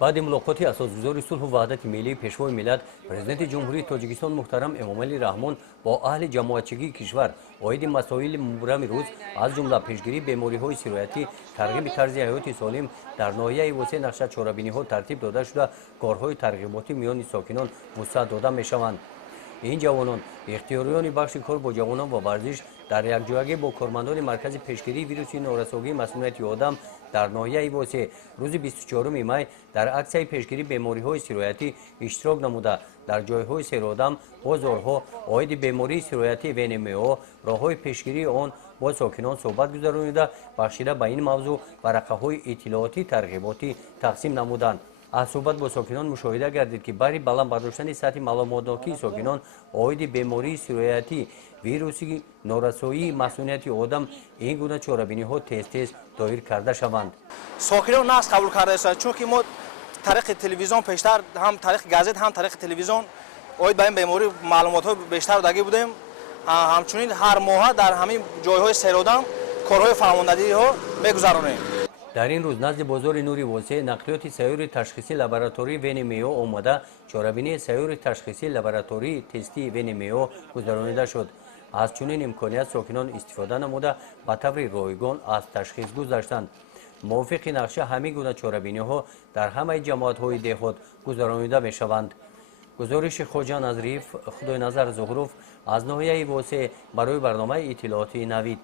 بعد ملاقات اساسگزار صلح و وحدت ملی پیشوای ملت پرزیدنت جمهوری تاجیکستان محترم امامعلی رحمان با اهل جماعتچگی کشور اوید مسائل مبرم روز از جمله پیشگیری بیماری‌های سرایتی ترغیب طرز حیات سالم در ناحیه وسیع نقشه چاره‌بینی‌ها ترتیب داده شده کارهای ترغیباتی میان ساکنان وسعت داده می‌شوند. این جوانان اختیاریان بخش کار با جوانان و ورزش در یکجایی با کارمندان مرکز پیشگیری ویروس نارسایی مسمومیت آدم در ناحیه واسه روز 24 می در عکس پیشگیری بیماری‌های سرایتی اشتراک نموده در جای‌های سیر آدم بازارها عاید بیماری سرایتی ونمیو راه‌های پیشگیری آن با ساکنان صحبت گذرانیده بخشیده به این موضوع ورقه‌های اطلاعاتی ترغیباتی تقسیم نمودند. از صحبت با ساکنان مشاهده گردید که برای بلند برداشتن سطح معلوماتناکی ساکنان عاید بیماری سرایتی ویروسی نارسایی مسمومیت آدم این گونه چاره‌بینی‌ها تیز دایر کرده شوند. ساکنان نقص قبول کرده است چون که ما طریق تلویزیون پیشتر هم طریق گازت هم طریق تلویزیون عاید به این بیماری معلومات بیشتر داده بودیم. همچنین هر ماه در همین جای‌های سیر آدم کارهای فرماندهی ها می‌گذرانیم. در این روز نزد بازار نوری واسع نقلیات سیور تشخیصی لابراتوری ونمیو آمده چاره‌بینی سیور تشخیصی لابراتوری تستی ونمیو گذرانیده شد. از چنین امکانیت ساکنان استفاده نموده به طور رایگان از تشخیص گذشتند. موافق نقشه همه گونه چاره‌بینی‌ها در همه جماعت‌های دهات گذرانیده می‌شوند. گزارش خواجه نظریف خدای نظر زهروف از ناحیه واسع برای برنامه اطلاعاتی نوید.